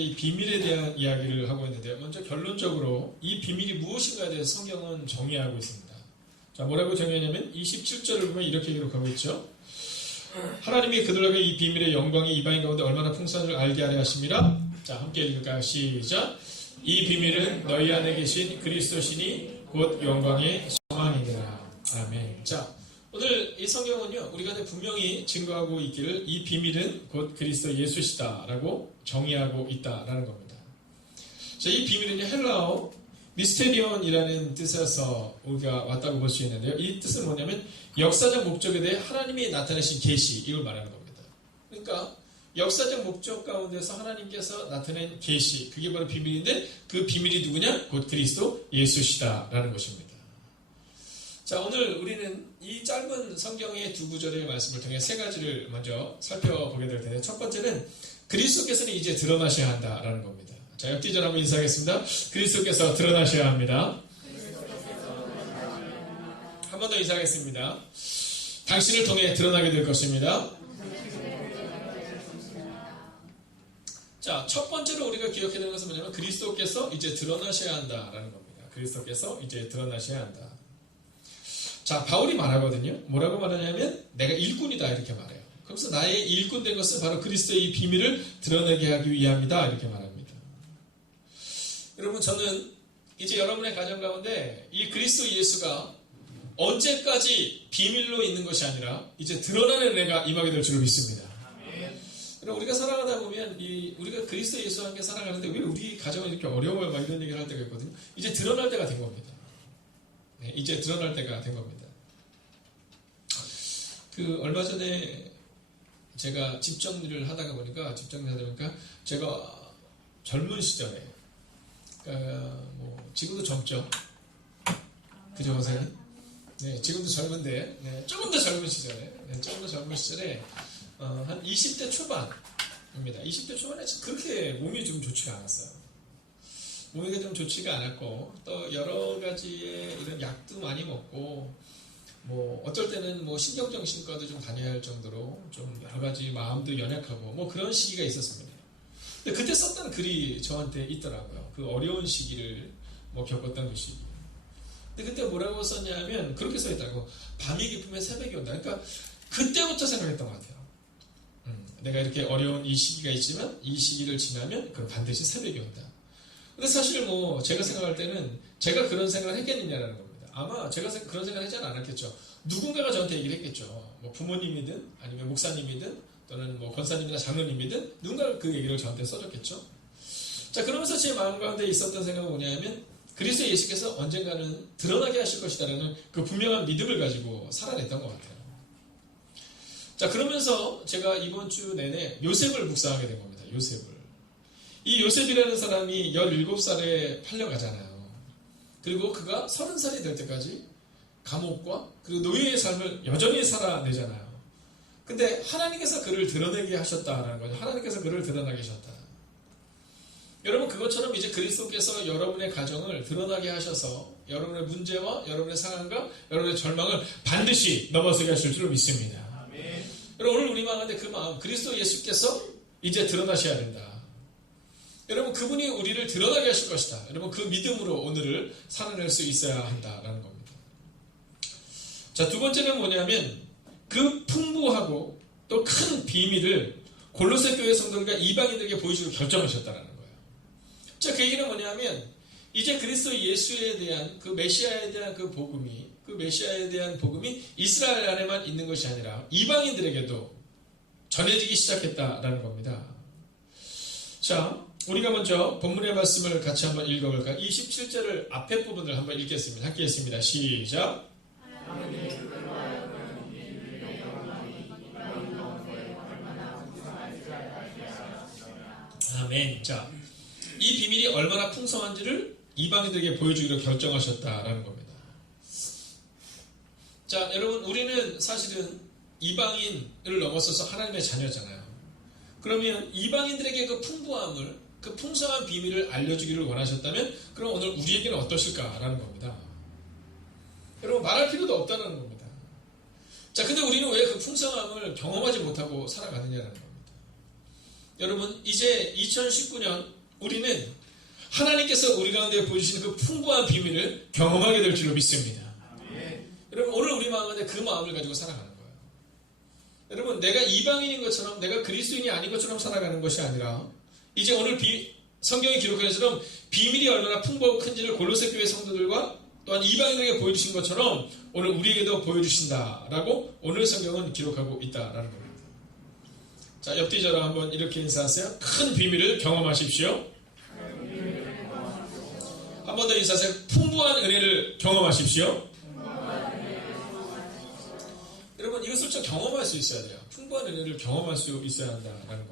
가운데 이 비밀에 대한 이야기를 하고 있는데요. 먼저 결론적으로 이 비밀이 무엇인가에 대해서 성경은 정의하고 있습니다. 자, 뭐라고 정의하냐면 27절을 보면 이렇게 기록하고 있죠. 하나님이 그들에게 이 비밀의 영광이 이방인 가운데 얼마나 풍성한지를 알게 하려 하심이라. 자, 함께 읽을까요? 시작. 이 비밀은 너희 안에 계신 그리스도시니 곧 영광의 소망이니라. 아멘. 자, 오늘 이 성경은요, 우리가 분명히 증거하고 있기를 이 비밀은 곧 그리스도 예수시다라고 정의하고 있다라는 겁니다. 자, 이 비밀은요, 헬라어 미스테리온이라는 뜻에서 우리가 왔다고 볼 수 있는데요. 이 뜻은 뭐냐면 역사적 목적에 대해 하나님이 나타내신 계시, 이걸 말하는 겁니다. 그러니까 역사적 목적 가운데서 하나님께서 나타낸 계시, 그게 바로 비밀인데 그 비밀이 누구냐? 곧 그리스도 예수시다라는 것입니다. 자, 오늘 우리는 이 짧은 성경의 두 구절의 말씀을 통해 세 가지를 먼저 살펴보게 될 텐데, 첫 번째는 그리스도께서는 이제 드러나셔야 한다라는 겁니다. 자, 옆뒤절 한번 인사하겠습니다. 그리스도께서 드러나셔야 합니다. 한 번 더 인사하겠습니다. 당신을 통해 드러나게 될 것입니다. 자, 첫 번째로 우리가 기억해야 되는 것은 뭐냐면 그리스도께서 이제 드러나셔야 한다라는 겁니다. 그리스도께서 이제 드러나셔야 한다. 자, 바울이 말하거든요. 뭐라고 말하냐면 내가 일꾼이다 이렇게 말해요. 그래서 나의 일꾼 된 것은 바로 그리스도의 이 비밀을 드러내게 하기 위함이다 이렇게 말합니다. 여러분, 저는 이제 여러분의 가정 가운데 이 그리스도 예수가 언제까지 비밀로 있는 것이 아니라 이제 드러나는 내가 임하게 될 줄을 믿습니다. 여러분, 우리가 살아가다 보면 우리가 그리스도 예수와 함께 살아가는데 왜 우리 가정은 이렇게 어려워요? 막 이런 얘기를 할 때가 있거든요. 이제 드러날 때가 된 겁니다. 네, 이제 드러날 때가 된 겁니다. 얼마 전에 제가 집 정리를 하다 보니까 제가 젊은 시절에, 그러니까 지금도 젊죠? 그죠, 선생님? 네, 지금도 젊은데, 네, 조금 더 젊은 시절에, 한 20대 초반입니다. 20대 초반에 그렇게 몸이 좀 좋지가 않았어요. 몸이 좀 좋지가 않았고, 또 여러 가지의 이런 약도 많이 먹고, 어쩔 때는 신경정신과도 좀 다녀야 할 정도로 좀 여러 가지 마음도 연약하고, 그런 시기가 있었습니다. 근데 그때 썼던 글이 저한테 있더라고요. 그 어려운 시기를 겪었던 그 시기. 근데 그때 뭐라고 썼냐면, 그렇게 써있다고. 밤이 깊으면 새벽이 온다. 그러니까 그때부터 생각했던 것 같아요. 내가 이렇게 어려운 이 시기가 있지만, 이 시기를 지나면 그럼 반드시 새벽이 온다. 근데 사실 제가 생각할 때는 제가 그런 생각을 했겠느냐라는 겁니다. 아마 제가 그런 생각을 하지 않았겠죠. 누군가가 저한테 얘기를 했겠죠. 부모님이든 아니면 목사님이든 또는 권사님이나 장로님이든 누군가 그 얘기를 저한테 써줬겠죠. 자, 그러면서 제 마음 가운데 있었던 생각은 뭐냐면 그리스도 예수께서 언젠가는 드러나게 하실 것이다라는 그 분명한 믿음을 가지고 살아냈던 것 같아요. 자, 그러면서 제가 이번 주 내내 요셉을 묵상하게 된 겁니다. 요셉을. 이 요셉이라는 사람이 17살에 팔려가잖아요. 그리고 그가 30살이 될 때까지 감옥과 그리고 노예의 삶을 여전히 살아내잖아요. 근데 하나님께서 그를 드러내게 하셨다라는 거죠. 하나님께서 그를 드러나게 하셨다. 여러분, 그것처럼 이제 그리스도께서 여러분의 가정을 드러나게 하셔서 여러분의 문제와 여러분의 상황과 여러분의 절망을 반드시 넘어서게 하실 줄 믿습니다. 아멘. 여러분, 오늘 우리 마음인데 그 마음, 그리스도 예수께서 이제 드러나셔야 된다. 여러분, 그분이 우리를 드러나게 하실 것이다. 여러분, 그 믿음으로 오늘을 살아낼 수 있어야 한다라는 겁니다. 자, 두 번째는 뭐냐면 그 풍부하고 또 큰 비밀을 골로새 교회 성도들과 이방인들에게 보여주기로 결정하셨다는 거예요. 자, 그 얘기는 뭐냐면 이제 그리스도 예수에 대한 그 메시아에 대한 그 메시아에 대한 복음이 이스라엘 안에만 있는 것이 아니라 이방인들에게도 전해지기 시작했다라는 겁니다. 자, 우리가 먼저 본문의 말씀을 같이 한번 읽어볼까요? 27절을 앞에 부분을 한번 읽겠습니다. 함께 읽습니다. 시작. 아멘. 자, 이 비밀이 얼마나 풍성한지를 이방인들에게 보여주기로 결정하셨다라는 겁니다. 자, 여러분, 우리는 사실은 이방인을 넘어서서 하나님의 자녀잖아요. 그러면 이방인들에게 그 풍부함을, 그 풍성한 비밀을 알려주기를 원하셨다면 그럼 오늘 우리에게는 어떠실까라는 겁니다. 여러분, 말할 필요도 없다는 겁니다. 자, 근데 우리는 왜 그 풍성함을 경험하지 못하고 살아가느냐는 겁니다. 여러분 이제 2019년 우리는 하나님께서 우리 가운데 보여주시는 그 풍부한 비밀을 경험하게 될 줄로 믿습니다. 여러분 오늘 우리 마음 가운데 그 마음을 가지고 살아가는 거예요. 여러분 내가 이방인인 것처럼 내가 그리스도인이 아닌 것처럼 살아가는 것이 아니라 이제 오늘 성경이 기록한 것처럼 비밀이 얼마나 풍부하고 큰지를 골로새 교회 성도들과 또한 이방인에게 보여주신 것처럼 오늘 우리에게도 보여주신다라고 오늘 성경은 기록하고 있다라는 겁니다. 자, 옆뒤 저랑 한번 이렇게 인사하세요. 큰 비밀을 경험하십시오. 한 번 더 인사하세요. 풍부한 은혜를 경험하십시오. 여러분 이것을 좀 경험할 수 있어야 돼요. 풍부한 은혜를 경험할 수 있어야 한다는 겁니다.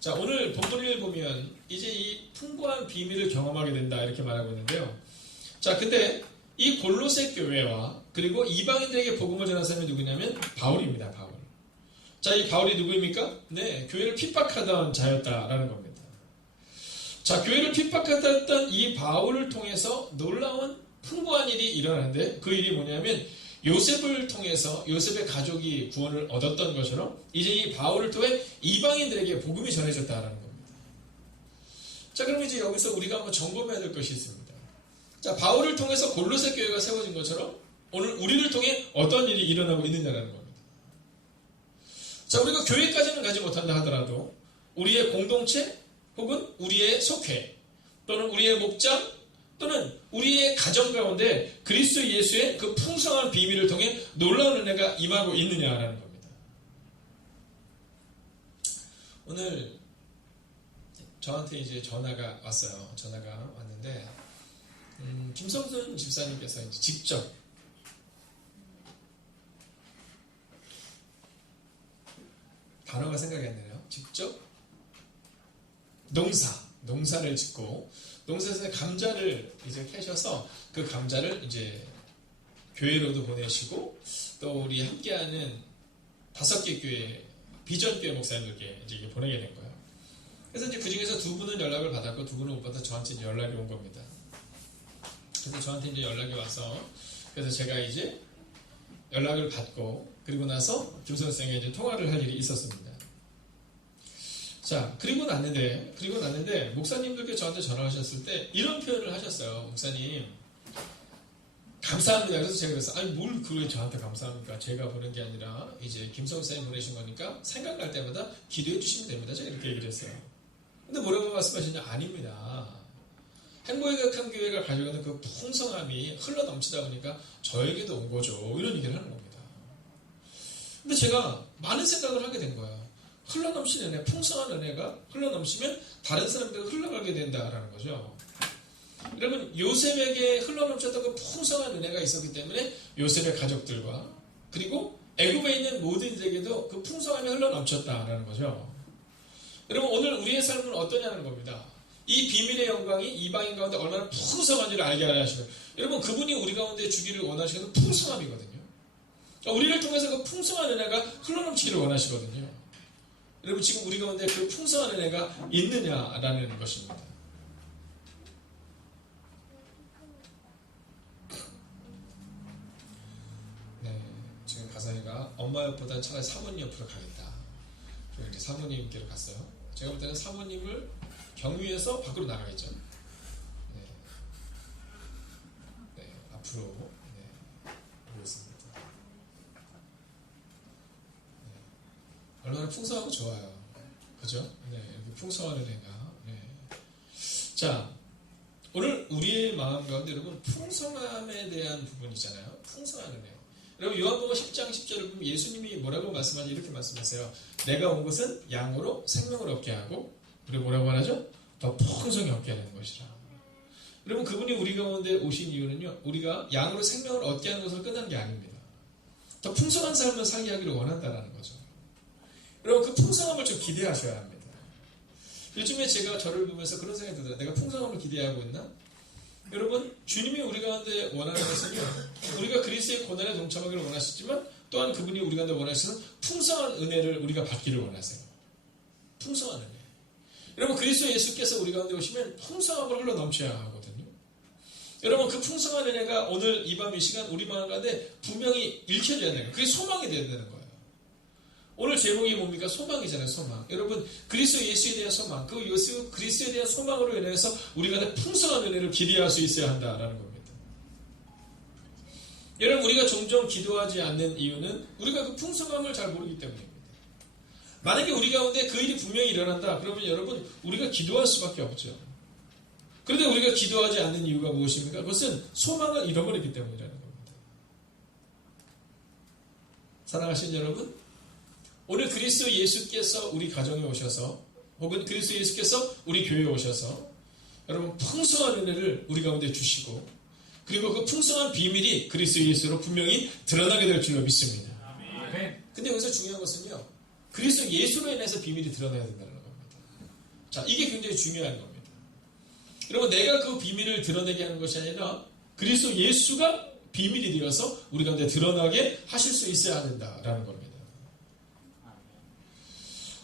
자, 오늘 본문을 보면 이제 이 풍부한 비밀을 경험하게 된다 이렇게 말하고 있는데요. 자, 근데 이 골로새 교회와 그리고 이방인들에게 복음을 전한 사람이 누구냐면 바울입니다. 바울. 자, 이 바울이 누구입니까? 네, 교회를 핍박하던 자였다라는 겁니다. 자, 교회를 핍박하던 이 바울을 통해서 놀라운 풍부한 일이 일어나는데 그 일이 뭐냐면 요셉을 통해서 요셉의 가족이 구원을 얻었던 것처럼 이제 이 바울을 통해 이방인들에게 복음이 전해졌다라는 겁니다. 자, 그럼 이제 여기서 우리가 한번 점검해야 될 것이 있습니다. 자, 바울을 통해서 골로새 교회가 세워진 것처럼 오늘 우리를 통해 어떤 일이 일어나고 있느냐라는 겁니다. 자, 우리가 교회까지는 가지 못한다 하더라도 우리의 공동체 혹은 우리의 속회 또는 우리의 목장 또는 우리의 가정 가운데 그리스도 예수의 그 풍성한 비밀을 통해 놀라운 은혜가 임하고 있느냐라는 겁니다. 오늘 저한테 이제 전화가 왔어요. 전화가 왔는데 김성순 집사님께서 이제 직접 단어가 생각이 안 나네요. 직접 농사를 짓고 농사에서 감자를 이제 캐셔서 그 감자를 이제 교회로도 보내시고 또 우리 함께하는 5개 교회 비전 교회 목사님들께 이제 보내게 된 거예요. 그래서 이제 그 중에서 2분은 연락을 받았고 2분은 못 받아 저한테 이제 연락이 온 겁니다. 그래서 저한테 이제 연락이 와서 그래서 제가 이제 연락을 받고 그리고 나서 김 선생에게 이제 통화를 할 일이 있었습니다. 자, 그리고 났는데 목사님들께 저한테 전화하셨을 때 이런 표현을 하셨어요. 목사님 감사합니다. 그래서 제가 그랬어요. 아니 뭘 그래 저한테 감사합니까? 제가 보낸 게 아니라 이제 김성훈 목사님 보내신 거니까 생각날 때마다 기도해 주시면 됩니다. 제가 이렇게 얘기를 했어요. 근데 뭐라고 말씀하시냐? 아닙니다. 행복의각한 교회가 가져가는 그 풍성함이 흘러넘치다 보니까 저에게도 온 거죠. 이런 얘기를 하는 겁니다. 근데 제가 많은 생각을 하게 된 거예요. 흘러넘치는 은혜, 풍성한 은혜가 흘러넘치면 다른 사람들에게 흘러가게 된다라는 거죠. 여러분 요셉에게 흘러넘쳤던 그 풍성한 은혜가 있었기 때문에 요셉의 가족들과 그리고 애굽에 있는 모든 이들에게도 그 풍성함이 흘러넘쳤다라는 거죠. 여러분 오늘 우리의 삶은 어떠냐는 겁니다. 이 비밀의 영광이 이방인 가운데 얼마나 풍성한지를 알게 하시고 여러분 그분이 우리 가운데 주기를 원하시는 풍성함이거든요. 우리를 통해서 그 풍성한 은혜가 흘러넘치기를 원하시거든요. 여러분 지금 우리 가운데 그 풍성한 은혜가 있느냐라는 것입니다. 네, 지금 가사이가 엄마 옆보다 차라리 사모님 옆으로 가겠다. 그리고 이제 사모님께로 갔어요. 제가 볼 때는 사모님을 경위에서 밖으로 나가겠죠. 네, 네 앞으로 보고 있습니다. 얼마나 풍성하고 좋아요. 그죠? 네, 이렇게 풍성한 은혜가. 네. 자, 오늘 우리의 마음 가운데 여러분 풍성함에 대한 부분이잖아요. 풍성한 은혜. 여러분 요한복음 10장 10절을 보면 예수님이 뭐라고 말씀하지 이렇게 말씀하세요. 내가 온 것은 양으로 생명을 얻게 하고 그리고 뭐라고 말하죠? 더 풍성히 얻게 하는 것이라. 여러분 그분이 우리 가운데 오신 이유는요. 우리가 양으로 생명을 얻게 하는 것을 끝난 게 아닙니다. 더 풍성한 삶을 살게 하기를 원한다는 거죠. 여러분 그 풍성함을 좀 기대하셔야 합니다. 요즘에 제가 저를 보면서 그런 생각이 들어요. 내가 풍성함을 기대하고 있나? 여러분 주님이 우리 가운데 원하는 것은요. 우리가 그리스도의 고난에 동참하기를 원하시지만 또한 그분이 우리 가운데 원하시는 풍성한 은혜를 우리가 받기를 원하세요. 풍성한 은혜. 여러분 그리스도 예수께서 우리 가운데 오시면 풍성함을 흘러 넘쳐야 하거든요. 여러분 그 풍성한 은혜가 오늘 이 밤 이 시간 우리 마음 가운데 분명히 읽혀져야 되는 거예요. 그게 소망이 되어야 되는 거예요. 오늘 제목이 뭡니까? 소망이잖아요. 소망. 여러분 그리스도 예수에 대한 소망, 그 예수 그리스도에 대한 소망으로 인해서 우리가 풍성한 은혜를 기대할 수 있어야 한다라는 겁니다. 여러분 우리가 종종 기도하지 않는 이유는 우리가 그 풍성함을 잘 모르기 때문입니다. 만약에 우리 가운데 그 일이 분명히 일어난다 그러면 여러분 우리가 기도할 수밖에 없죠. 그런데 우리가 기도하지 않는 이유가 무엇입니까? 그것은 소망을 잃어버리기 때문이라는 겁니다. 사랑하시는 여러분, 오늘 그리스도 예수께서 우리 가정에 오셔서 혹은 그리스도 예수께서 우리 교회에 오셔서 여러분 풍성한 은혜를 우리 가운데 주시고 그리고 그 풍성한 비밀이 그리스도 예수로 분명히 드러나게 될 줄로 믿습니다. 근데 여기서 중요한 것은요, 그리스도 예수로 인해서 비밀이 드러나야 된다는 겁니다. 자, 이게 굉장히 중요한 겁니다. 여러분 내가 그 비밀을 드러내게 하는 것이 아니라 그리스도 예수가 비밀이 되어서 우리 가운데 드러나게 하실 수 있어야 된다라는 겁니다.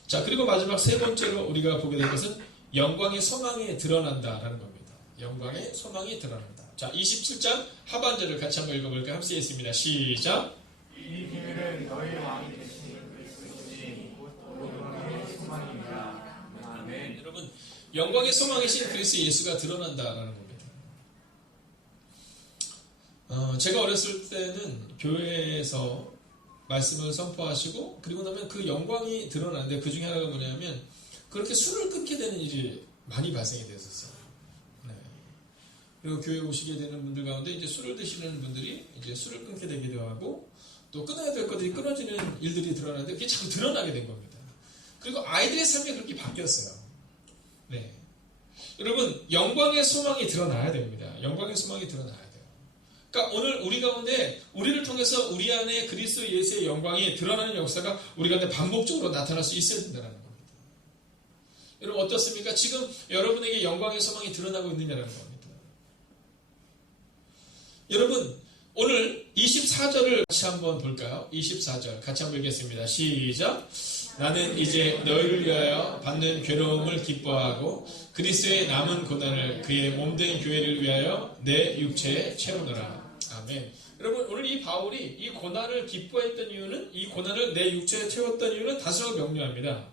자, 그리고 마지막 세 번째로 우리가 보게 될 것은 영광의 소망이 드러난다라는 겁니다. 영광의 소망이 드러난다. 자, 27장 하반절을 같이 한번 읽어볼까요? 함께 읽겠습니다. 시작. 이 비밀은 너희 왕이 되신 그리스도시니 곧 영광의 소망입니다. 아멘. 여러분 영광의 소망이신 그리스도 예수가 드러난다라는 겁니다. 제가 어렸을 때는 교회에서 말씀을 선포하시고 그리고 나면 그 영광이 드러나는데 그 중에 하나가 뭐냐면 그렇게 술을 끊게 되는 일이 많이 발생이 됐었어요. 네. 그리고 교회 오시게 되는 분들 가운데 이제 술을 드시는 분들이 이제 술을 끊게 되기도 하고 또 끊어야 될 것들이 끊어지는 일들이 드러나는데 그게 자꾸 드러나게 된 겁니다. 그리고 아이들의 삶이 그렇게 바뀌었어요. 네. 여러분 영광의 소망이 드러나야 됩니다. 영광의 소망이 드러나야 돼요. 그러니까 오늘 우리 가운데 우리를 통해서 우리 안에 그리스도 예수의 영광이 드러나는 역사가 우리 가운데 반복적으로 나타날 수 있어야 된다는 겁니다. 여러분 어떻습니까? 지금 여러분에게 영광의 소망이 드러나고 있느냐는 겁니다. 여러분 오늘 24절을 같이 한번 볼까요? 24절 같이 한번 읽겠습니다. 시작. 나는 이제 너희를 위하여 받는 괴로움을 기뻐하고 그리스도의 남은 고난을 그의 몸된 교회를 위하여 내 육체에 채우노라. 아멘. 여러분 오늘 이 바울이 이 고난을 기뻐했던 이유는 이 고난을 내 육체에 채웠던 이유는 다소 명료합니다.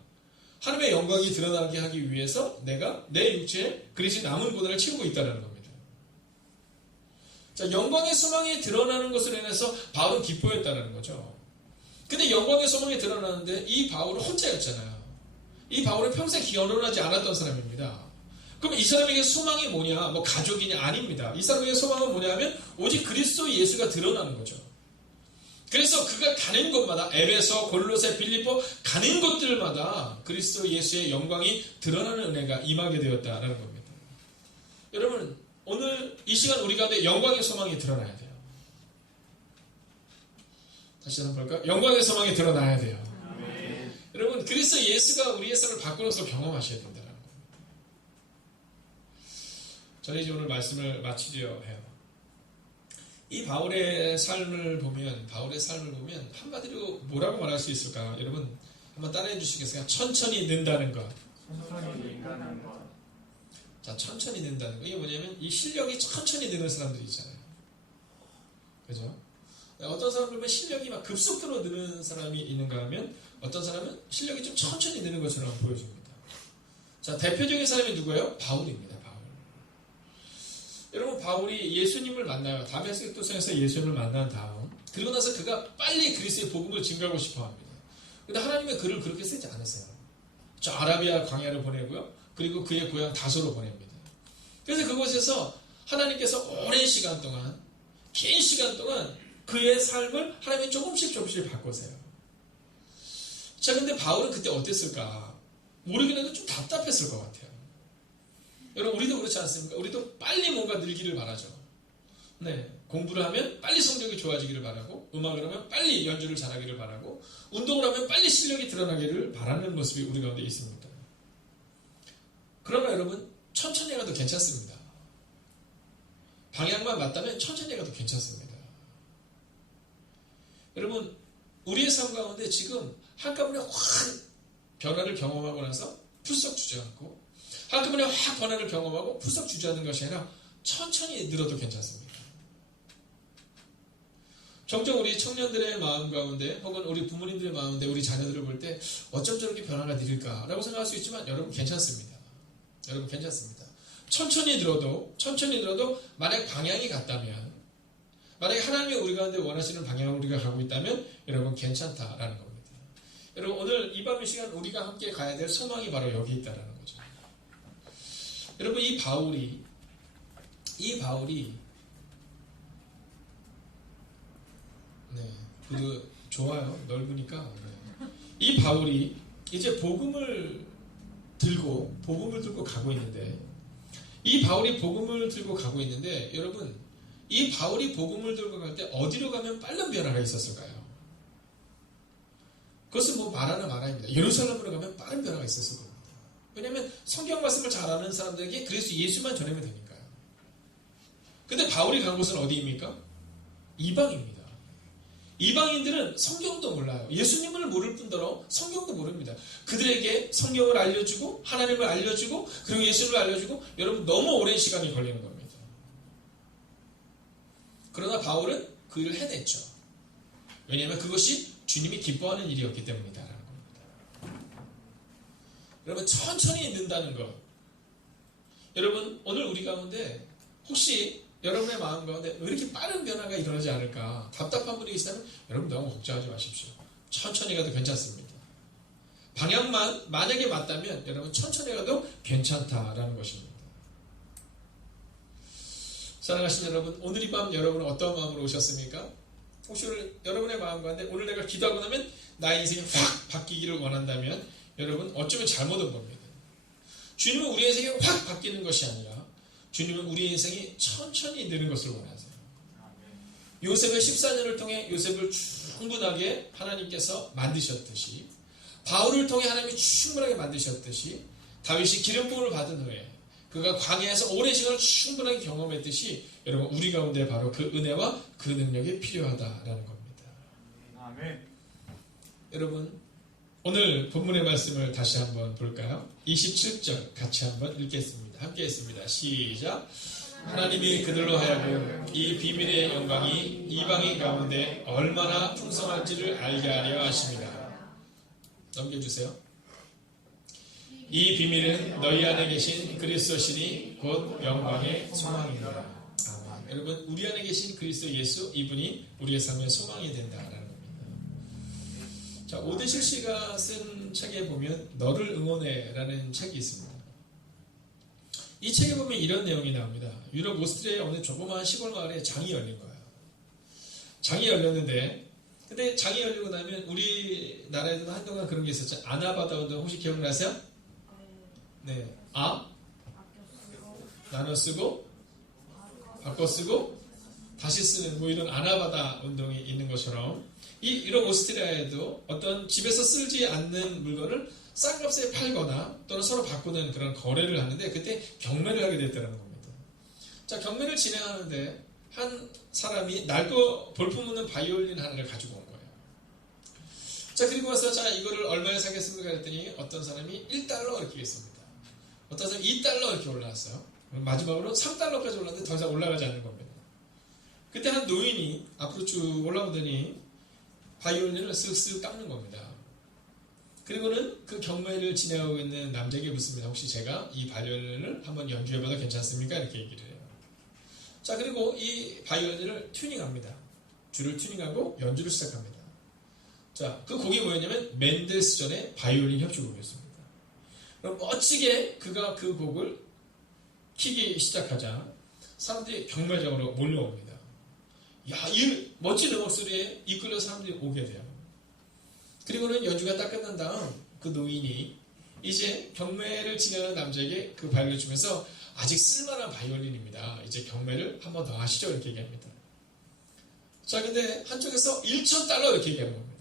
하나님의 영광이 드러나게 하기 위해서 내가 내 육체에 그리스도의 남은 고난을 채우고 있다는 겁니다. 자, 영광의 소망이 드러나는 것으로 인해서 바울은 기뻐했다는 거죠. 근데 영광의 소망이 드러나는데 이 바울은 혼자였잖아요. 이 바울은 평생 결혼하지 않았던 사람입니다. 그럼 이 사람에게 소망이 뭐냐? 뭐 가족이냐? 아닙니다. 이 사람에게 소망은 뭐냐 하면 오직 그리스도 예수가 드러나는 거죠. 그래서 그가 가는 곳마다 에베소, 골로새, 빌립보 가는 곳들마다 그리스도 예수의 영광이 드러나는 은혜가 임하게 되었다라는 겁니다. 여러분 오늘 이 시간 우리 가운데 영광의 소망이 드러나야 돼요. 다시 한번 볼까요? 영광의 소망이 드러나야 돼요. 아멘. 여러분 그리스도 예수가 우리의 삶을 바꾸어서 경험하셔야 된다는 겁니다. 저는 이제 오늘 말씀을 마치려 해요. 이 바울의 삶을 보면 한마디로 뭐라고 말할 수 있을까? 여러분 한번 따라해 주시겠어요? 천천히 는다는 것. 천천히 는다는 것. 자, 천천히 는다는 거. 이게 뭐냐면 이 실력이 천천히 느는 사람들이 있잖아요. 그죠? 어떤 사람 보면 실력이 막 급속도로 느는 사람이 있는가 하면 어떤 사람은 실력이 좀 천천히 느는 것처럼 보여집니다. 자, 대표적인 사람이 누구예요? 바울입니다. 바울. 여러분 바울이 예수님을 만나요. 다메섹 도상에서 예수님을 만난 다음 그리고 나서 그가 빨리 그리스도의 복음을 증거하고 싶어 합니다. 그런데 하나님의 글을 그렇게 쓰지 않으세요. 저 아라비아 광야를 보내고요. 그리고 그의 고향 다소로 보냅니다. 그래서 그곳에서 하나님께서 오랜 시간 동안 긴 시간 동안 그의 삶을 하나님이 조금씩 바꾸세요. 자, 근데 바울은 그때 어땠을까? 모르긴 해도 좀 답답했을 것 같아요. 여러분, 우리도 그렇지 않습니까? 우리도 빨리 뭔가 늘기를 바라죠. 네. 공부를 하면 빨리 성적이 좋아지기를 바라고, 음악을 하면 빨리 연주를 잘하기를 바라고, 운동을 하면 빨리 실력이 드러나기를 바라는 모습이 우리 가운데 있습니다. 그러나 여러분, 천천히 가도 괜찮습니다. 방향만 맞다면 천천히 가도 괜찮습니다. 여러분, 우리의 삶 가운데 지금 한꺼번에 확 변화를 경험하고 나서 풀썩 주저앉고 한꺼번에 확 변화를 경험하고 풀썩 주저앉는 것이 아니라 천천히 늘어도 괜찮습니다. 종종 우리 청년들의 마음 가운데 혹은 우리 부모님들의 마음 가운데 우리 자녀들을 볼 때 어쩜 저렇게 변화가 느릴까라고 생각할 수 있지만 여러분 괜찮습니다. 여러분 괜찮습니다. 천천히 들어도 만약 방향이 같다면 만약에 하나님이 우리 가운데 원하시는 방향을 우리가 가고 있다면 여러분 괜찮다라는 겁니다. 여러분 오늘 이 밤의 시간 우리가 함께 가야 될 소망이 바로 여기 있다라는 거죠. 여러분 이 바울이 그 좋아요. 넓으니까. 이 바울이 이제 복음을 들고 가고 있는데 여러분 이 바울이 복음을 들고 갈 때 어디로 가면 빠른 변화가 있었을까요? 그것은 뭐 말하나 마나입니다. 예루살렘으로 가면 빠른 변화가 있었을 겁니다. 왜냐하면 성경 말씀을 잘 아는 사람들에게 그리스도 예수만 전하면 되니까요. 근데 바울이 간 곳은 어디입니까? 이방입니다. 이방인들은 성경도 몰라요. 예수님을 모를 뿐더러 성경도 모릅니다. 그들에게 성경을 알려주고 하나님을 알려주고 그리고 예수님을 알려주고 여러분 너무 오랜 시간이 걸리는 겁니다. 그러나 바울은 그 일을 해냈죠. 왜냐하면 그것이 주님이 기뻐하는 일이었기 때문이다라는 겁니다. 여러분 천천히 는다는 것. 여러분 오늘 우리 가운데 혹시 여러분의 마음 가운데 왜 이렇게 빠른 변화가 일어나지 않을까 답답한 분이 계시다면 여러분 너무 걱정하지 마십시오. 천천히 가도 괜찮습니다. 방향만 만약에 맞다면 여러분 천천히 가도 괜찮다라는 것입니다. 사랑하신 여러분, 오늘 이 밤 여러분은 어떤 마음으로 오셨습니까? 혹시 오늘 여러분의 마음 가운데 오늘 내가 기도하고 나면 나의 인생이 확 바뀌기를 원한다면 여러분 어쩌면 잘못 온 겁니다. 주님은 우리 인생이 확 바뀌는 것이 아니라 주님은 우리 인생이 천천히 느는 것을 원하세요. 요셉의 14년을 통해 요셉을 충분하게 하나님께서 만드셨듯이 바울을 통해 하나님이 충분하게 만드셨듯이 다윗이 기름 부음을 받은 후에 그가 광야에서 오랜 시간을 충분하게 경험했듯이 여러분 우리 가운데 바로 그 은혜와 그 능력이 필요하다라는 겁니다. 아멘. 여러분 오늘 본문의 말씀을 다시 한번 볼까요? 27절 같이 한번 읽겠습니다. 함께 했습니다. 시작. 하나님이 그들로 하여금 이 비밀의 영광이 이방인 가운데 얼마나 풍성할지를 알게 하려 하십니다. 넘겨주세요. 이 비밀은 너희 안에 계신 그리스도시니 곧 영광의 소망입니다. 아멘. 여러분 우리 안에 계신 그리스도 예수 이분이 우리의 삶의 소망이 된다라는 겁니다. 자, 오드실 씨가 쓴 책에 보면 너를 응원해라는 책이 있습니다. 이 책에 보면 이런 내용이 나옵니다. 유럽 오스트리아의 어느 조그마한 시골 마을에 장이 열린 거예요. 장이 열렸는데 근데 장이 열리고 나면 우리나라에도 한동안 그런 게 있었죠. 아나바다 운동 혹시 기억나세요? 네. 나눠 쓰고 바꿔 쓰고 다시 쓰는 뭐 이런 아나바다 운동이 있는 것처럼 이런 오스트리아에도 어떤 집에서 쓰지 않는 물건을 싼 값에 팔거나 또는 서로 바꾸는 그런 거래를 하는데 그때 경매를 하게 됐다는 겁니다. 자, 경매를 진행하는데 한 사람이 낡고 볼품없는 바이올린 하나를 가지고 온 거예요. 자, 그리고 와서 자 이거를 얼마에 사겠습니까? 그랬더니 어떤 사람이 1달러 이렇게 했습니다. 어떤 사람이 2달러 이렇게 올라왔어요. 마지막으로 3달러까지 올랐는데 더 이상 올라가지 않는 겁니다. 그때 한 노인이 앞으로 쭉 올라오더니 바이올린을 쓱쓱 깎는 겁니다. 그리고는 그 경매를 진행하고 있는 남자에게 묻습니다. 혹시 제가 이 바이올린을 한번 연주해봐도 괜찮습니까? 이렇게 얘기를 해요. 자, 그리고 이 바이올린을 튜닝합니다. 줄을 튜닝하고 연주를 시작합니다. 자, 그 곡이 뭐였냐면 맨델스존의 바이올린 협주곡이었습니다. 그럼 멋지게 그가 그 곡을 키기 시작하자 사람들이 경매장으로 몰려옵니다. 야, 이 멋진 음악 소리에 이끌려 사람들이 오게 돼요. 그리고는 연주가 딱 끝난 다음 그 노인이 이제 경매를 진행하는 남자에게 그 바이올린을 주면서 아직 쓸만한 바이올린입니다. 이제 경매를 한 번 더 하시죠. 이렇게 얘기합니다. 자, 근데 한쪽에서 1,000달러 이렇게 얘기하는 겁니다.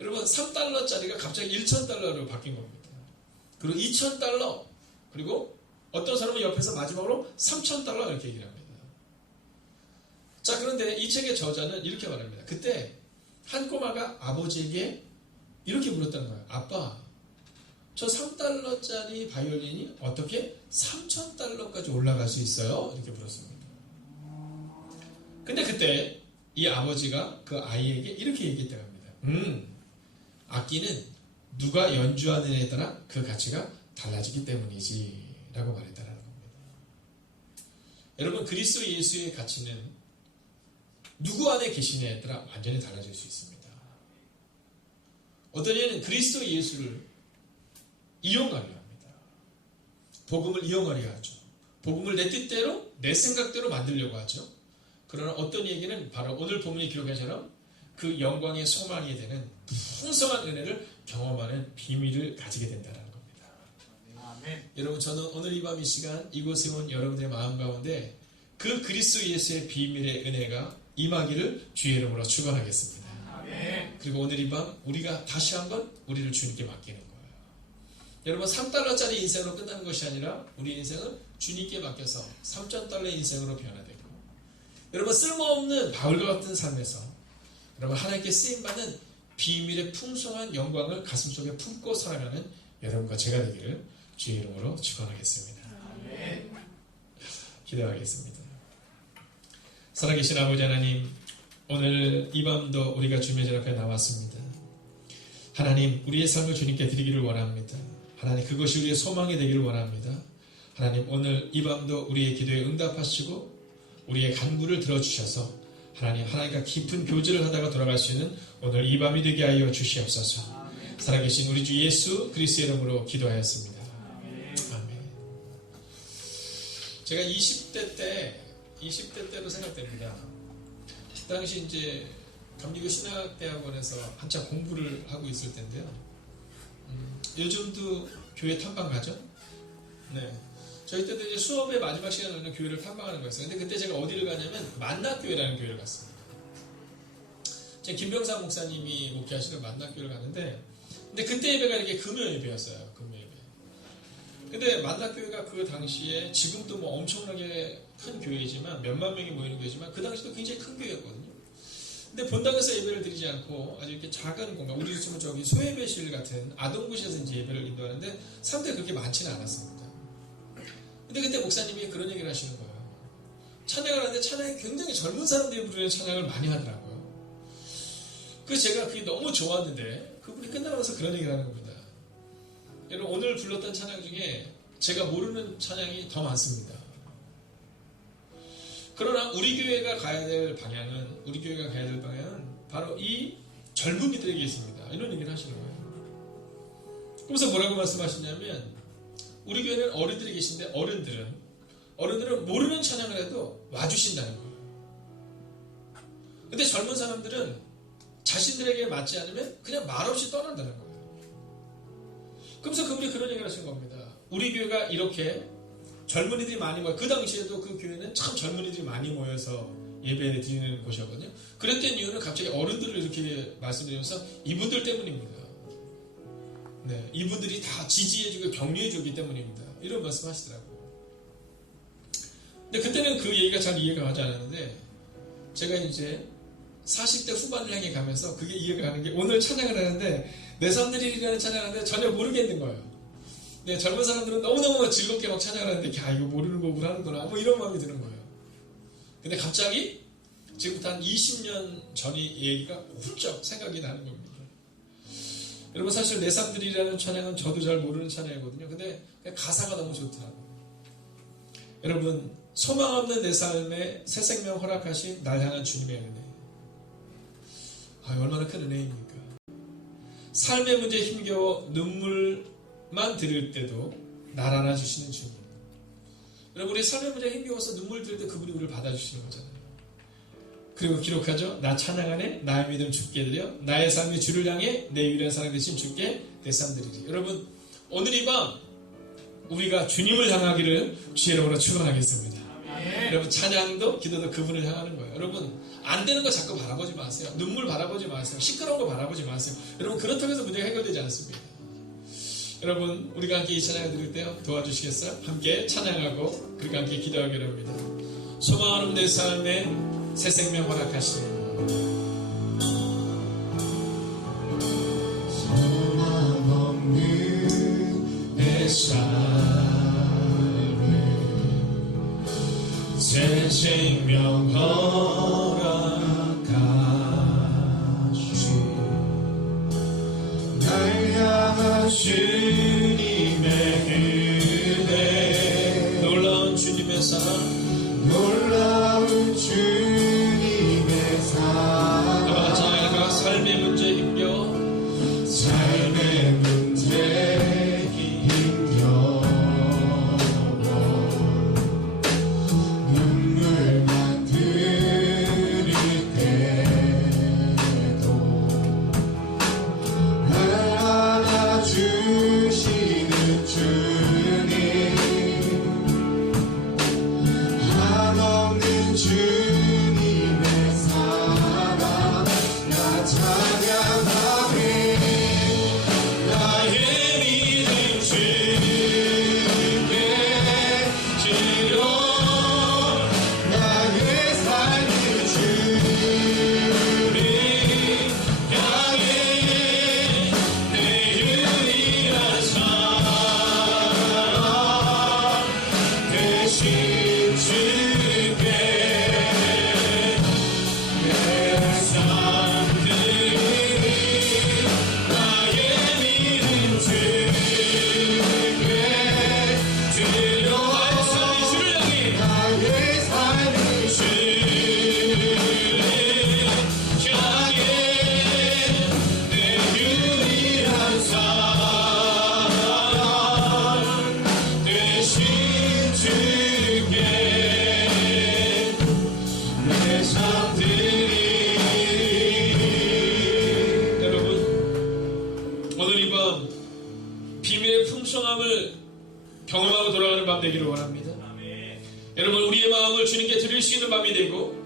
여러분 3달러짜리가 갑자기 1,000달러로 바뀐 겁니다. 그리고 2,000달러 그리고 어떤 사람은 옆에서 마지막으로 3,000달러 이렇게 얘기를 합니다. 자, 그런데 이 책의 저자는 이렇게 말합니다. 그때 한 꼬마가 아버지에게 이렇게 물었다는 거예요. 아빠, 저 3달러짜리 바이올린이 어떻게 3,000달러까지 올라갈 수 있어요? 이렇게 물었습니다. 근데 그때 이 아버지가 그 아이에게 이렇게 얘기했다고 합니다. 악기는 누가 연주하는 애에 따라 그 가치가 달라지기 때문이지 라고 말했다는 겁니다. 여러분, 그리스도 예수의 가치는 누구 안에 계시냐에 따라 완전히 달라질 수 있습니다. 어떤 이는 그리스도 예수를 이용하려 합니다. 복음을 이용하려 하죠. 복음을 내 뜻대로, 내 생각대로 만들려고 하죠. 그러나 어떤 얘기는 바로 오늘 본문이 기록한 것처럼 그 영광의 소망이 되는 풍성한 은혜를 경험하는 비밀을 가지게 된다는 겁니다. 아멘. 여러분, 저는 오늘 이 밤 이 시간 이곳에 온 여러분들의 마음 가운데 그 그리스도 예수의 비밀의 은혜가 임하기를 주의 이름으로 축원하겠습니다. 아멘. 그리고 오늘 이 밤 우리가 다시 한번 우리를 주님께 맡기는 거예요. 여러분, 3달러짜리 인생으로 끝나는 것이 아니라 우리 인생은 주님께 맡겨서 3,000달러의 인생으로 변화되고, 여러분, 쓸모없는 바울과 같은 삶에서 여러분 하나님께 쓰임받는 비밀의 풍성한 영광을 가슴속에 품고 살아가는 여러분과 제가 되기를 주의 이름으로 축원하겠습니다. 아멘. 기도하겠습니다. 살아계신 아버지 하나님, 오늘 이 밤도 우리가 주님의 전 앞에 나왔습니다. 하나님, 우리의 삶을 주님께 드리기를 원합니다. 하나님, 그것이 우리의 소망이 되기를 원합니다. 하나님, 오늘 이 밤도 우리의 기도에 응답하시고 우리의 간구를 들어주셔서 하나님과 깊은 교제를 하다가 돌아갈 수 있는 오늘 이 밤이 되게 하여 주시옵소서. 살아계신 우리 주 예수 그리스도의 이름으로 기도하였습니다. 아멘. 제가 20대 때로 생각됩니다. 그 당시 이제 감리교 신학대학원에서 한참 공부를 하고 있을 때인데요. 요즘도 교회 탐방 가죠? 네. 저희 때도 이제 수업의 마지막 시간에는 교회를 탐방하는 거였어요. 근데 그때 제가 어디를 가냐면 만나교회라는 교회를 갔습니다. 제 김병삼 목사님이 목회하시는 만나교회를 갔는데, 근데 그때 예배가 이렇게 금요 예배였어요. 금요 예배. 근데 만나교회가 그 당시에 지금도 뭐 엄청나게 큰 교회지만 몇만 명이 모이는 교회지만 그 당시도 굉장히 큰 교회였거든요. 근데 본당에서 예배를 드리지 않고 아주 이렇게 작은 공간, 우리 치면 저기 소예배실 같은 아동부시에서 이제 예배를 인도하는데 사람들이 그렇게 많지는 않았습니다. 근데 그때 목사님이 그런 얘기를 하시는 거예요. 찬양을 하는데 찬양이 굉장히 젊은 사람들이 부르는 찬양을 많이 하더라고요. 그래서 제가 그게 너무 좋았는데 그분이 끝나면서 그런 얘기를 하는 겁니다. 여러분, 오늘 불렀던 찬양 중에 제가 모르는 찬양이 더 많습니다. 그러나 우리 교회가 가야 될 방향은 바로 이 젊은이들에게 있습니다. 이런 얘기를 하시는 거예요. 그래서 뭐라고 말씀하시냐면, 우리 교회는 어른들이 계신데 어른들은 모르는 찬양을 해도 와주신다는 거예요. 근데 젊은 사람들은 자신들에게 맞지 않으면 그냥 말없이 떠난다는 거예요. 그러면서 그분이 그런 얘기를 하신 겁니다. 우리 교회가 이렇게 젊은이들이 많이 모여, 그 당시에도 그 교회는 참 젊은이들이 많이 모여서 예배 드리는 곳이었거든요. 그랬던 이유는 갑자기 어른들을 이렇게 말씀드리면서 이분들 때문입니다. 네, 이분들이 다 지지해주고 격려해주기 때문입니다. 이런 말씀 하시더라고요. 근데 그때는 그 얘기가 잘 이해가 가지 않았는데, 제가 이제 40대 후반을 향해 가면서 그게 이해가 가는 게, 오늘 찬양을 하는데 내 사람들이라는 찬양을 하는데 전혀 모르겠는 거예요. 네, 젊은 사람들은 너무너무 즐겁게 막 찬양을 하는데, 이거 모르는 거구나 하는구나, 뭐 이런 마음이 드는 거예요. 근데 갑자기 지금부터 한 20년 전의 얘기가 훌쩍 생각이 나는 겁니다. 여러분, 사실 내 삶들이라는 찬양은 저도 잘 모르는 찬양이거든요. 근데 가사가 너무 좋더라고요. 여러분, 소망 없는 내 삶에 새 생명 허락하신 날 향한 주님의 은혜. 얼마나 큰 은혜입니까? 삶의 문제에 힘겨워 눈물만 들을 때도 날 안아주시는 주님. 여러분, 우리 삶의 문제에 힘겨워서 눈물 들을 때 그분이 우리를 받아주시는 거잖아요. 그리고 기록하죠. 나 찬양하네, 나의 믿음 주께 드려, 나의 삶이 주를 향해 내 유일한 사랑 되신 주께 내 삶 드리리. 여러분, 오늘 이 밤 우리가 주님을 향하기를 주의 이름으로 축원하겠습니다. 여러분, 찬양도 기도도 그분을 향하는 거예요. 여러분, 안 되는 거 자꾸 바라보지 마세요. 눈물 바라보지 마세요. 시끄러운 거 바라보지 마세요. 여러분, 그렇다고 해서 문제가 해결되지 않습니다. 여러분, 우리가 함께 이 찬양을 드릴 때요, 도와주시겠어요? 함께 찬양하고 그리고 함께 기도하기로 합니다. 소망 없는 내 삶에 새 생명 허락하시는 소망 없는 내 삶에 새 생명 허락하시는 주님의 은혜 놀라운 주님의 사랑 놀라운 주님의 사랑 자가 삶의 문제 힘겨워 삶의 문제 힘겨워 눈물만 들일 때도 안아주시는 주님 한없는 주님의 사랑 나 찬양하네 나의 믿음 주께 드려 나의 삶을 주님 향해 내 유일한 사랑 대신 주께 내 삶들이 나의 믿음 주께 드려 나의 삶이 주를 향해 나의 삶이 주를 향해 내 유일한 사랑 대신 주께 내 삶들이 여러분 오늘 이 밤 비밀의 풍성함을 경험하고 돌아가는 밤 되기를 원합니다. 여러분 우리의 마음을 주님께 드릴 수 있는 밤이 되고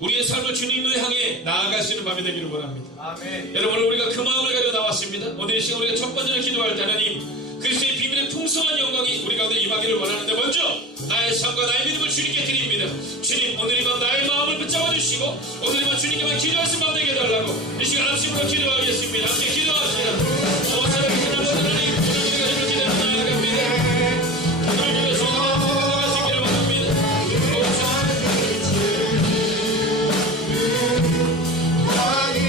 우리의 삶을 주님을 향해 나아갈 수 있는 밤이 되기를 원합니다. 여러분 오늘 우리가 그 마음을 가지고 나왔습니다. 오늘 이 시간 우리가 첫 번째로 기도할 때 하나님 그리스도의 비밀의 풍성한 영광이 우리 가운데 임하기를 원하는데 먼저 나의 삶과 나의 믿음을 주님께 드립니다. 주님 오늘 이 밤 나의 마음을 붙잡아 주시고 오늘 이 밤 주님께만 기도할 수 있는 밤 되게 해달라고 이 시간 합심으로 기도하겠습니다. 함께 기도하시라. 살아계신 하나님 주님의 가정을 기대하며 나아갑니다. 오늘 위해서 나아가시기를 원합니다. 나의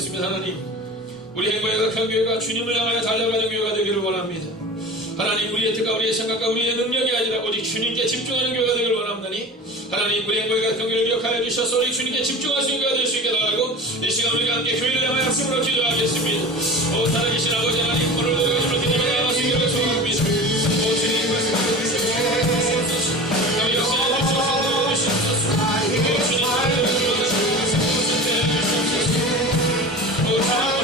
기도하겠습니다. 하나님, 우리 행보의 각 교회가 주님을 향하여 달려가는 교회가 되기를 원합니다. 하나님, 우리의 뜻과 우리의 생각과 우리의 능력이 아니라 오직 주님께 집중하는 교회가 되기를 원합나니 하나님, 우리 행보의 각 교회를 기억하여 주셔서 우리 주님께 집중할 수 있는 교회가 될 수 있게 달라고 이 시간 우리가 함께 교회를 향하여 약속으로 기도하겠습니다. 오 살아계신 아버지 하나님, 오늘도 주님을 기도하며 나아가시기를 소원합니다. 오 주님 말씀을 주시옵소서. 우리 역사에 주시옵소서. 오 주님 말씀을 주시옵소서. 오 주님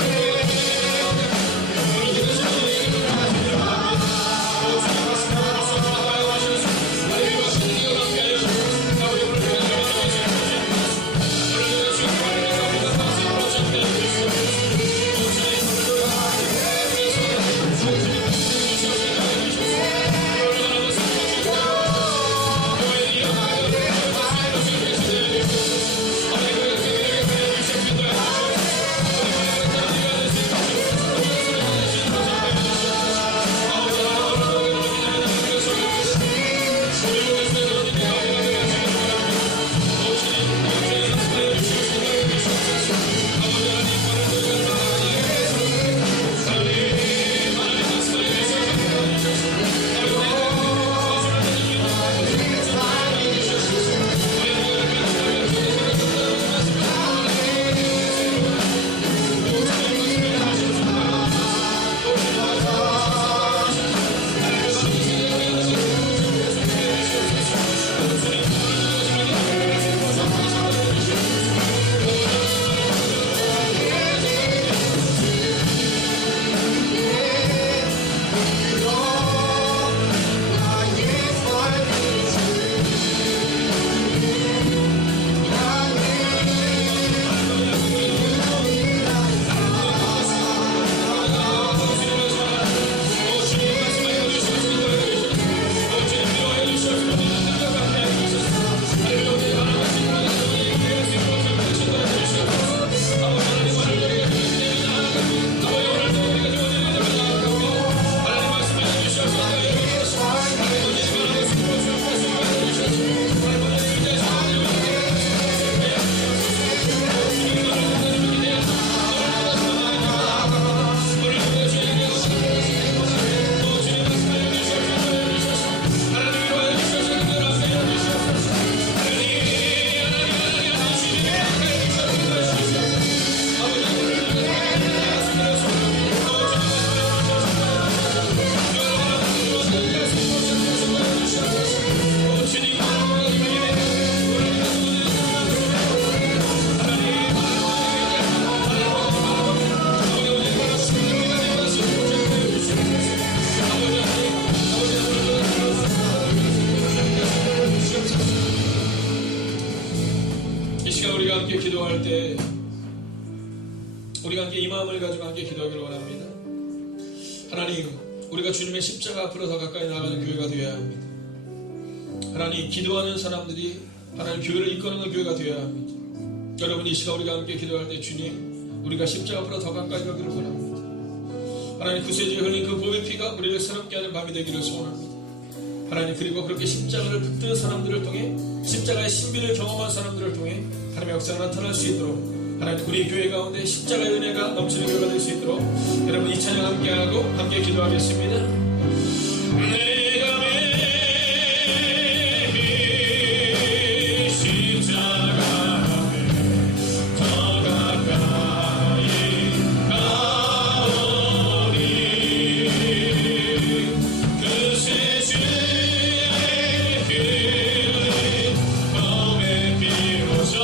함께 기도할 때 우리가 함께 이 마음을 가지고 함께 기도하기를 원합니다. 하나님, 우리가 주님의 십자가 앞으로 더 가까이 나가는 교회가 되어야 합니다. 하나님, 기도하는 사람들이 하나님 교회를 이끌어가는 교회가 되어야 합니다. 여러분, 이 시간 우리가 함께 기도할 때 주님, 우리가 십자가 앞으로 더 가까이 가기를 원합니다. 하나님, 구세주에 흘린 그 보혈 피가 우리를 새롭게 하는 밤이 되기를 소원합니다. 하나님, 그리고 그렇게 십자가를 붙든 사람들을 통해, 십자가의 신비를 경험한 사람들을 통해 하나님의 역사가 나타날 수 있도록, 하나님, 우리 교회 가운데 십자가의 은혜가 넘치는 교회가 될 수 있도록 여러분 이 찬양 함께하고 함께 기도하겠습니다. 내가 매일 십자가 앞에 더 가까이 가오니 그새 주의 흘린 몸에 비로소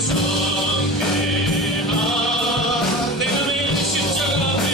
정죄하 내가 매일 십자가 앞에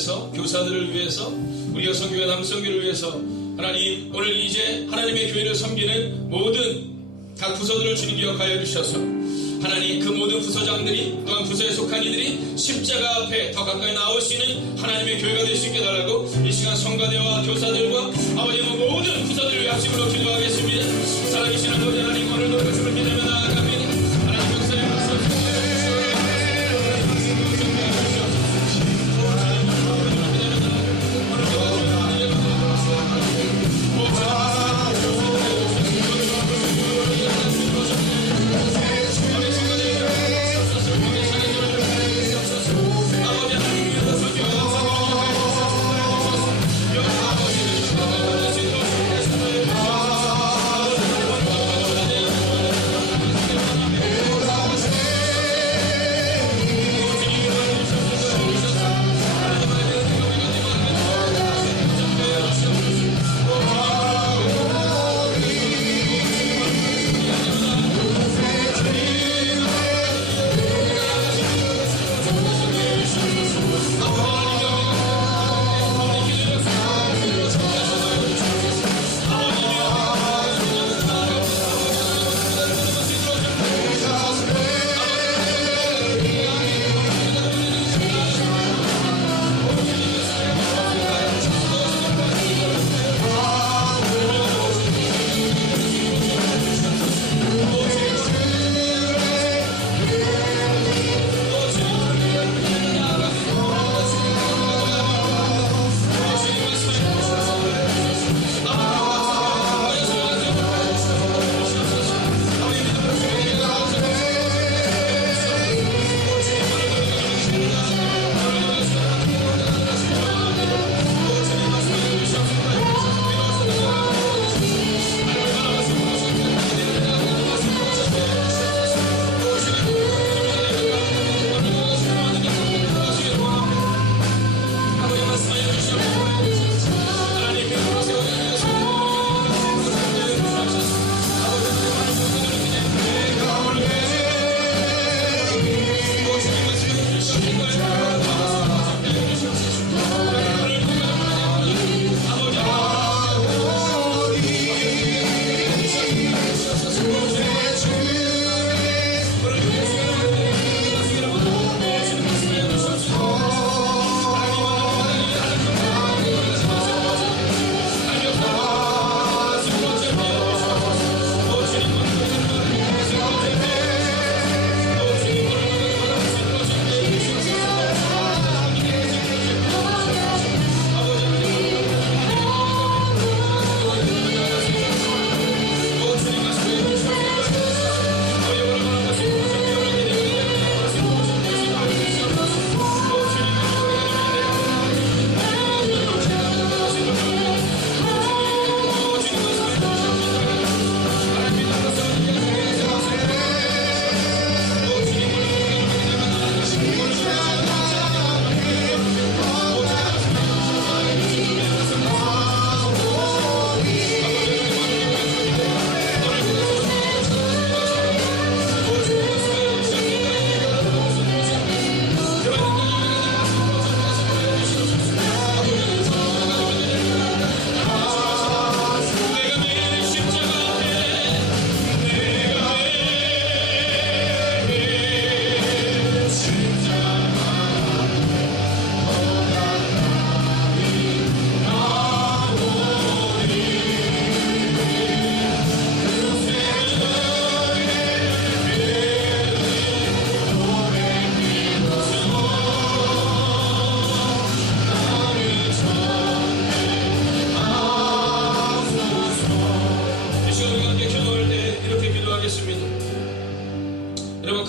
위해서, 교사들을 위해서, 우리 여성교회 남성교회를 위해서 하나님 오늘 이제 하나님의 교회를 섬기는 모든 각 부서들을 주님 기억하여 주셔서 하나님 그 모든 부서장들이 또한 부서에 속한 이들이 십자가 앞에 더 가까이 나올 수 있는 하나님의 교회가 될 수 있게 달라고 이 시간 성가대와 교사들과 아버지 모든 부서들을 위해 합심으로 기도하겠습니다. 살아계신 아버지 하나님 오늘 노래 주를 믿으며 나아갑니다. 하나님 역사의 박수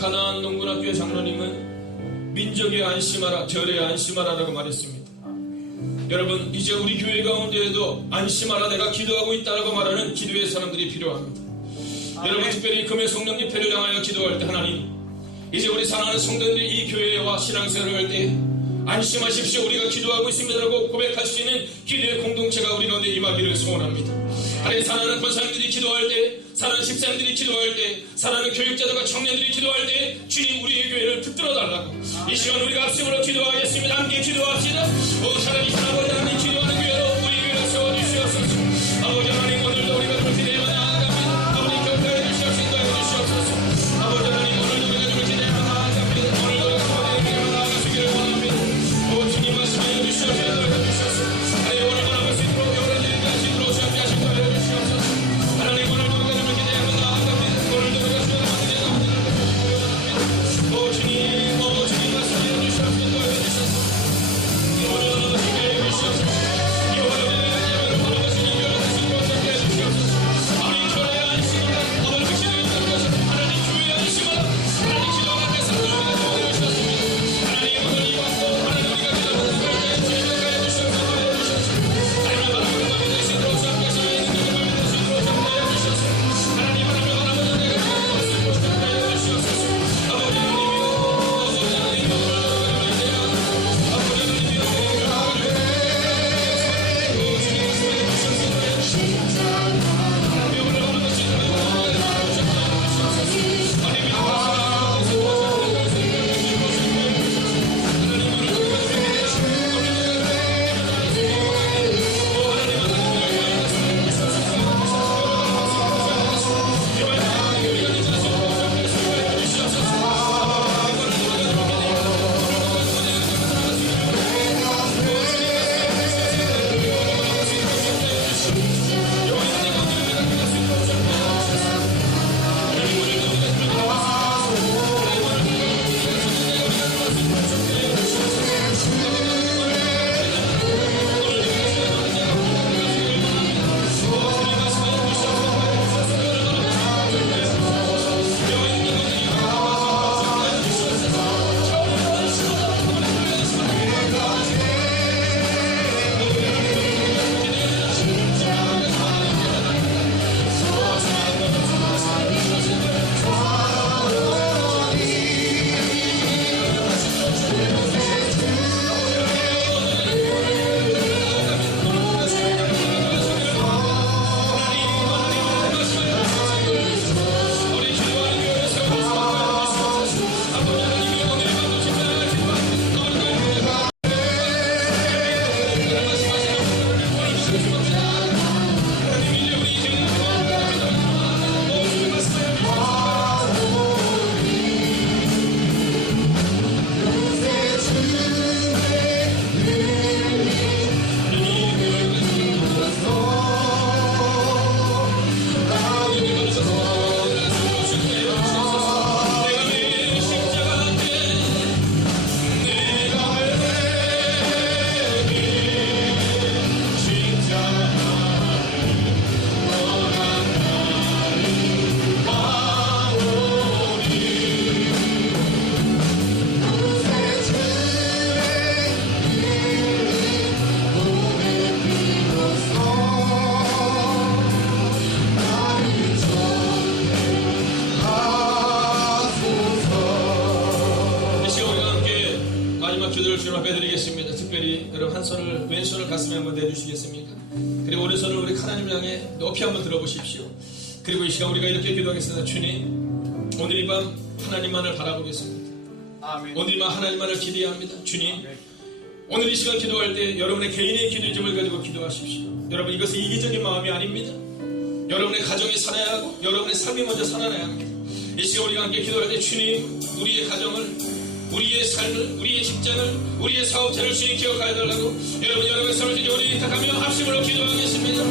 가나안 농군학교의 장로님은 민족에 안심하라, 절에 안심하라라고 말했습니다. 여러분, 이제 우리 교회 가운데에도 안심하라, 내가 기도하고 있다라고 말하는 기도의 사람들이 필요합니다. 여러분, 특별히 금요 성령 집회를 향하여 기도할 때 하나님, 이제 우리 사랑하는 성도들이 이 교회와 신앙생활을 할 때 안심하십시오, 우리가 기도하고 있습니다라고 고백할 수 있는 기도의 공동체가 우리 가운데 임하기를 소원합니다. 하나님 사랑하는 권사님들이 기도할 때, 사랑하는 집사님들이 기도할 때, 사랑하는 교육자들과 청년들이 기도할 때 주님 우리의 교회를 붙들어 달라고 이 시간 우리가 합심으로 기도하겠습니다. 함께 기도합시다. 오 살아계신 아버지 하나님 기도하는 교회로 우리 교회를 세워주시옵소서. 아버지 하나님 오늘도 우리가 그렇게 되어 나아갑니다. 아버지 격려해 주시옵소서. 인도해 주시옵소서. 아버지 하나님 오늘도 우리가 그렇게 되어 나아갑니다. 오늘도 우리가 그렇게 되어 나아가시기를 원합니다. 오 주님 말씀하여 주시옵소서. 인도해 주시옵소서. 하나님 오늘 바라볼 수 있도록 여러분들이 하시도록 주님께 하시도록 하여 주시옵소서. 하나님 오늘도 우리가 그렇게 되어 나아갑니다. 오늘도 우리가 주님의 말씀을 오 주님 말씀하여 주시옵소서. 인도해 주시옵소서. 오늘 주님의 주시옵소서. 기도를 주님 앞에 드리겠습니다. 특별히 여러분 한 손을 왼손을 가슴에 한번 대주시겠습니까? 그리고 오른손을 우리 하나님을 향해 높이 한번 들어보십시오. 그리고 이 시간 우리가 이렇게 기도하겠습니다. 주님 오늘 이 밤 하나님만을 바라보겠습니다. 아멘. 오늘 이 밤 하나님만을 기대합니다. 주님 오늘 이 시간 기도할 때 여러분의 개인의 기도점을 가지고 기도하십시오. 여러분 이것은 이기적인 마음이 아닙니다. 여러분의 가정이 살아야 하고 여러분의 삶이 먼저 살아나야 합니다. 이 시간 우리가 함께 기도할 때 주님 우리의 가정을 우리의 삶을 우리의 직장을 우리의 사업체를 주님 기억하여 달라고 여러분의 삶을 주님 우리 택하며 합심으로 기도하겠습니다.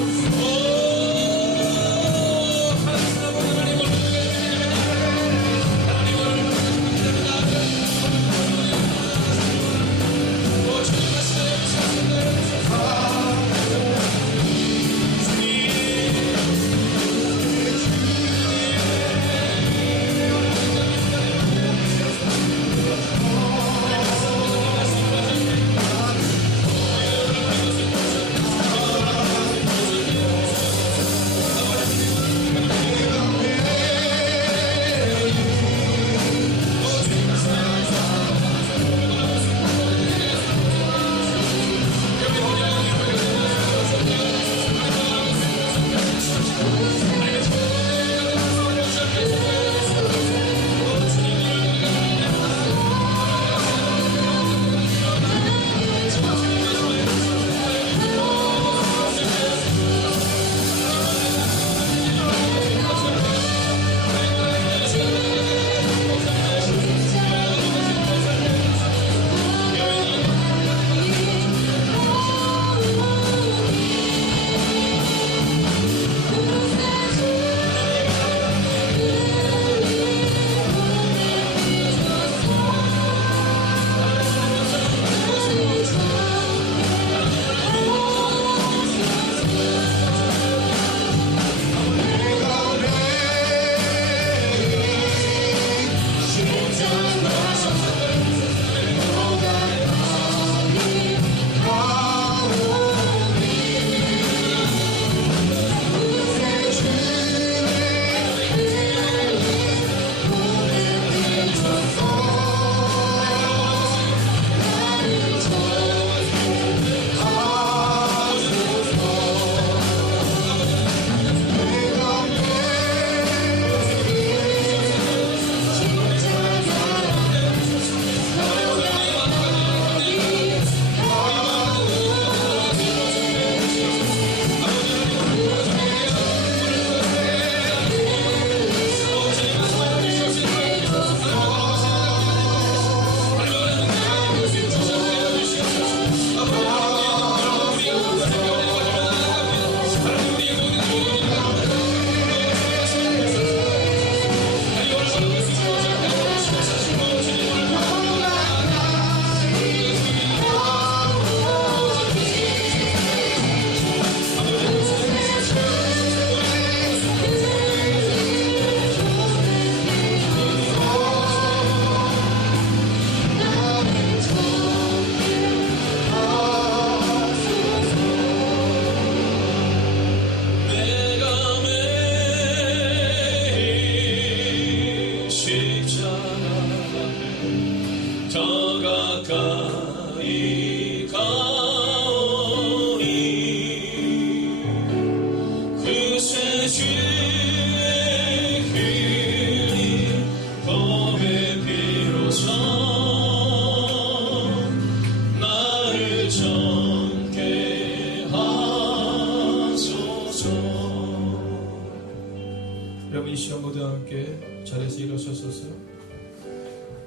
모두와 함께 자리에서 일어서소서.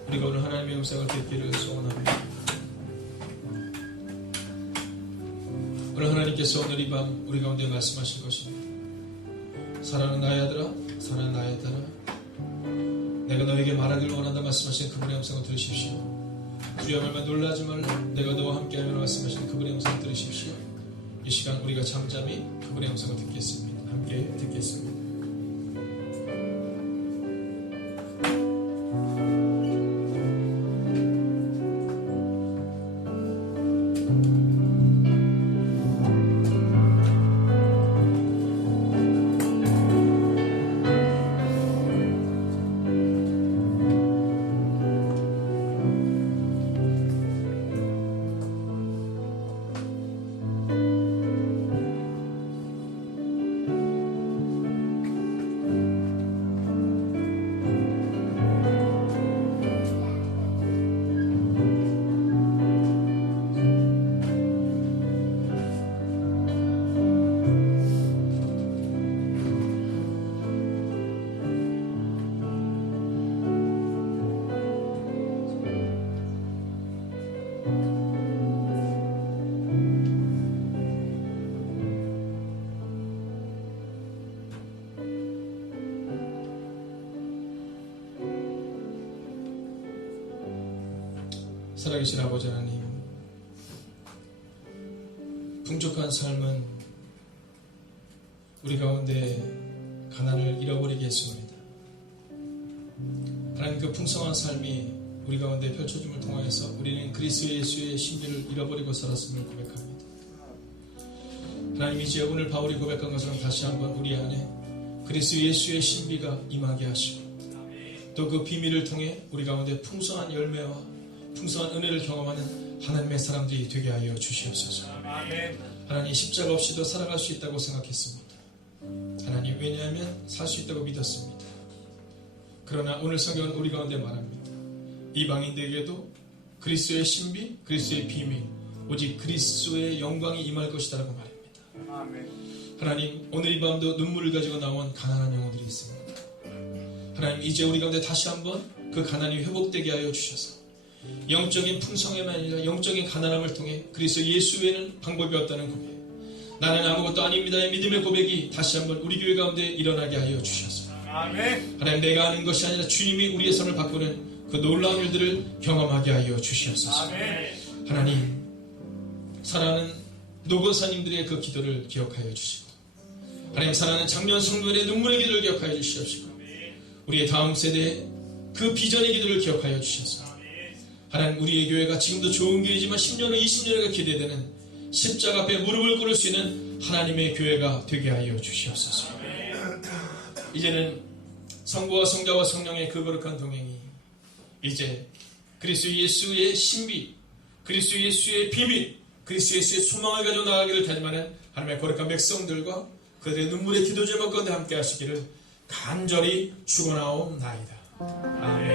우리가 오늘 하나님의 음성을 듣기를 소원합니다. 오늘 하나님께서 오늘 이 밤 우리 가운데 말씀하실 것입니다. 사랑하는 나의 아들아, 사랑하는 나의 딸아, 내가 너에게 말하기를 원한다 말씀하신 그분의 음성을 들으십시오. 두려워하면 놀라지 말라. 내가 너와 함께하며 말씀하신 그분의 음성을 들으십시오. 이 시간 우리가 잠잠히 그분의 음성을 듣겠습니다. 함께 듣겠습니다. 살아계신 아버지 하나님, 풍족한 삶은 우리 가운데 가난을 잃어버리게 했습니다. 하나님, 그 풍성한 삶이 우리 가운데 펼쳐짐을 통하여서 우리는 그리스도 예수의 신비를 잃어버리고 살았음을 고백합니다. 하나님, 이제 오늘 바울이 고백한 것처럼 다시 한번 우리 안에 그리스도 예수의 신비가 임하게 하시고 또 그 비밀을 통해 우리 가운데 풍성한 열매와 풍성한 은혜를 경험하는 하나님의 사람들이 되게 하여 주시옵소서. 하나님, 십자가 없이도 살아갈 수 있다고 생각했습니다. 하나님, 왜냐하면 살 수 있다고 믿었습니다. 그러나 오늘 성경은 우리 가운데 말합니다. 이방인들에게도 그리스도의 신비, 그리스도의 비밀, 오직 그리스도의 영광이 임할 것이다라고 말합니다. 하나님, 오늘 이 밤도 눈물을 가지고 나온 가난한 영혼들이 있습니다. 하나님, 이제 우리 가운데 다시 한번 그 가난이 회복되게 하여 주셔서 영적인 풍성함이 아니라 영적인 가난함을 통해 그리스도 예수 외에는 방법이 없다는 고백, 나는 아무것도 아닙니다의 믿음의 고백이 다시 한번 우리 교회 가운데 일어나게 하여 주셔서 하나님, 내가 아는 것이 아니라 주님이 우리의 삶을 바꾸는 그 놀라운 일들을 경험하게 하여 주시옵소서. 하나님, 사랑하는 노건사님들의 그 기도를 기억하여 주시고 하나님, 사랑하는 작년 성도들의 눈물의 기도를 기억하여 주시옵시고 우리의 다음 세대의 그 비전의 기도를 기억하여 주셔서 하나님, 우리의 교회가 지금도 좋은 교회지만 10년 후 20년후가 기대되는 십자가 앞에 무릎을 꿇을 수 있는 하나님의 교회가 되게 하여 주시옵소서. 이제는 성부와 성자와 성령의 그 거룩한 동행이 이제 그리스도 예수의 신비, 그리스도 예수의 비밀, 그리스도 예수의 소망을 가지고 나가기를 다짐하는 하나님의 거룩한 백성들과 그들의 눈물의 기도 제목 가운데 함께 하시기를 간절히 축원하옵나이다. 아멘.